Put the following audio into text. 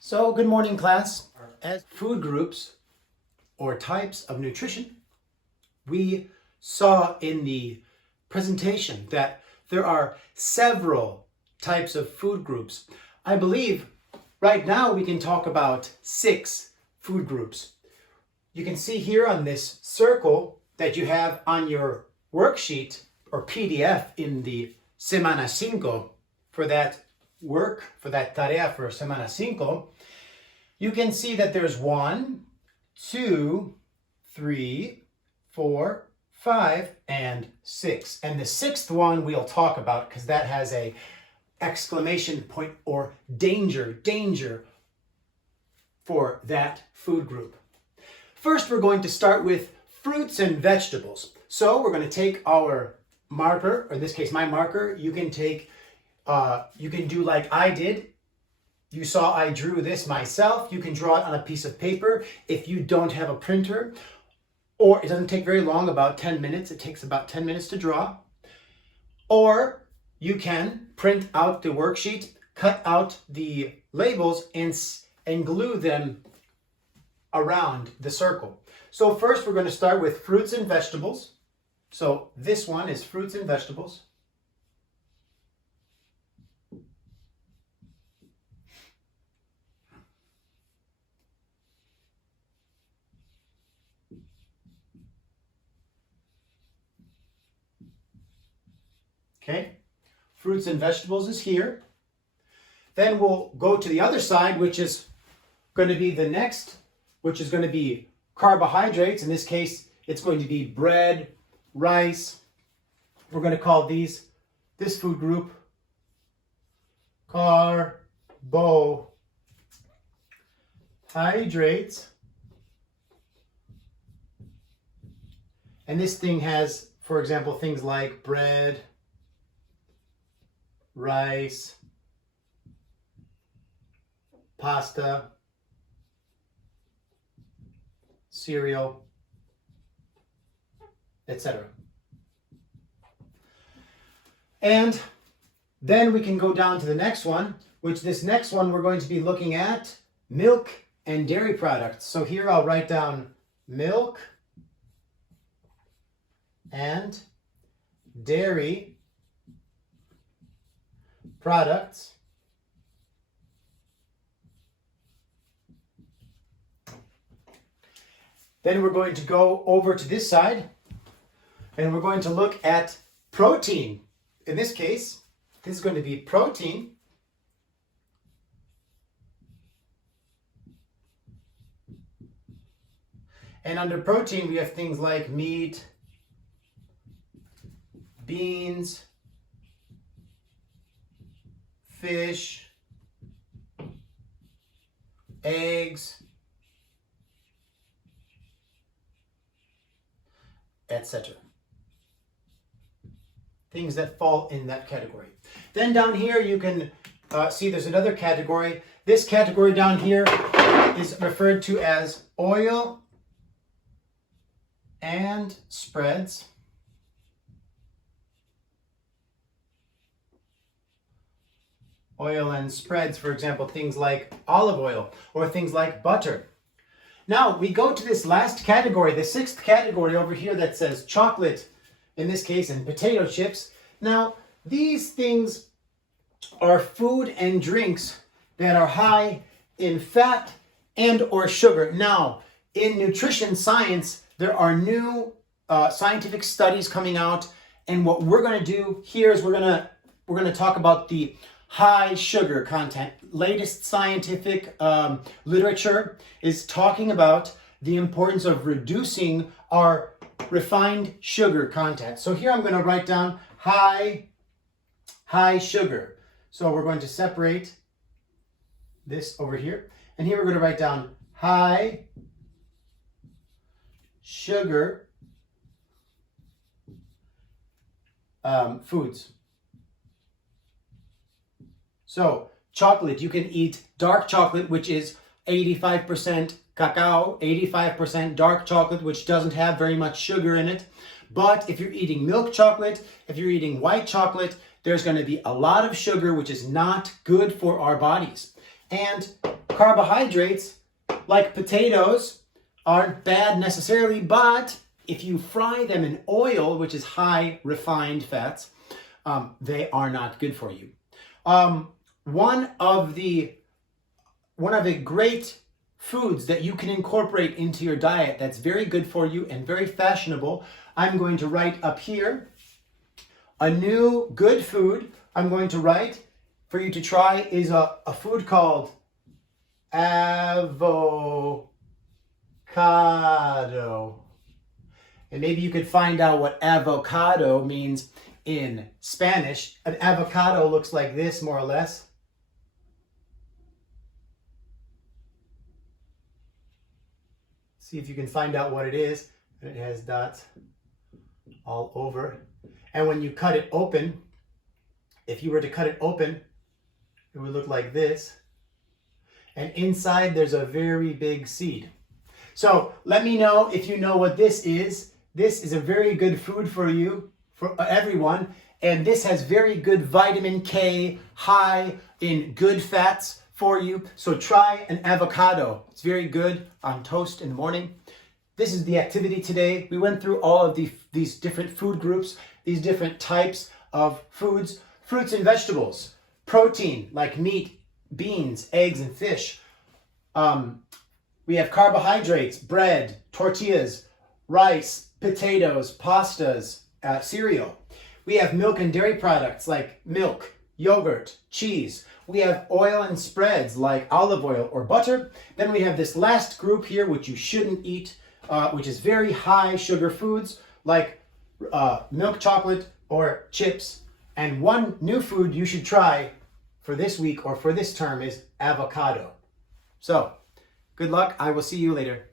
So, good morning, class. As food groups or types of nutrition, we saw in the presentation that there are several types of food groups. I believe right now we can talk about 6 food groups. You can see here on this circle that you have on your worksheet or PDF in the Semana 5 for that work, for that tarea for Semana 5, you can see that there's 1, 2, 3, 4, 5, and 6. And the 6th one we'll talk about because that has a exclamation point or danger for that food group. First, we're going to start with fruits and vegetables. So we're going to take our marker, or in this case, my marker. You can take, you can do like I did. You saw I drew this myself. You can draw it on a piece of paper if you don't have a printer, or it doesn't take very long, about 10 minutes. It takes about 10 minutes to draw. Or you can print out the worksheet, cut out the labels, and glue them around the circle. So first we're going to start with fruits and vegetables. So this one is fruits and vegetables. Okay, fruits and vegetables is here. Then we'll go to the other side, which is going to be the next, which is going to be carbohydrates. In this case, it's going to be bread, rice. We're going to call this food group carbohydrates. And this thing has, for example, things like bread, rice, pasta, cereal, etc. And then we can go down to the next one, which this next one we're going to be looking at milk and dairy products. So here I'll write down milk and dairy products. Then we're going to go over to this side and we're going to look at protein. In this case, this is going to be protein. And under protein, we have things like meat, beans, fish, eggs, etc. Things that fall in that category. Then down here you can see there's another category. This category down here is referred to as oil and spreads. Oil and spreads, for example, things like olive oil or things like butter. Now we go to this last category, the 6th category over here that says chocolate, in this case, and potato chips. Now these things are food and drinks that are high in fat and or sugar. Now in nutrition science, there are new scientific studies coming out, and what we're going to do here is we're going to talk about the high sugar content. Latest scientific literature is talking about the importance of reducing our refined sugar content. So here I'm going to write down high sugar. So we're going to separate this over here. And here we're going to write down high sugar foods. So chocolate, you can eat dark chocolate, which is 85% cacao, 85% dark chocolate, which doesn't have very much sugar in it. But if you're eating milk chocolate, if you're eating white chocolate, there's going to be a lot of sugar, which is not good for our bodies. And carbohydrates, like potatoes, aren't bad necessarily, but if you fry them in oil, which is high refined fats, they are not good for you. One of the great foods that you can incorporate into your diet that's very good for you and very fashionable, I'm going to write up here. A new good food I'm going to write for you to try is a food called avocado. And maybe you could find out what avocado means in Spanish. An avocado looks like this, more or less. See if you can find out what it is. It has dots all over. And when you cut it open, if you were to cut it open, it would look like this. And inside there's a very big seed. So let me know if you know what this is. This is a very good food for you, for everyone. And this has very good vitamin K, high in good fats for you. So try an avocado. It's very good on toast in the morning. This is the activity today. We went through all of these different food groups, these different types of foods, fruits and vegetables, protein like meat, beans, eggs, and fish. We have carbohydrates, bread, tortillas, rice, potatoes, pastas, cereal. We have milk and dairy products like milk, yogurt, cheese. We have oil and spreads like olive oil or butter. Then we have this last group here, which you shouldn't eat, which is very high sugar foods like milk chocolate or chips. And one new food you should try for this week or for this term is avocado. So, good luck. I will see you later.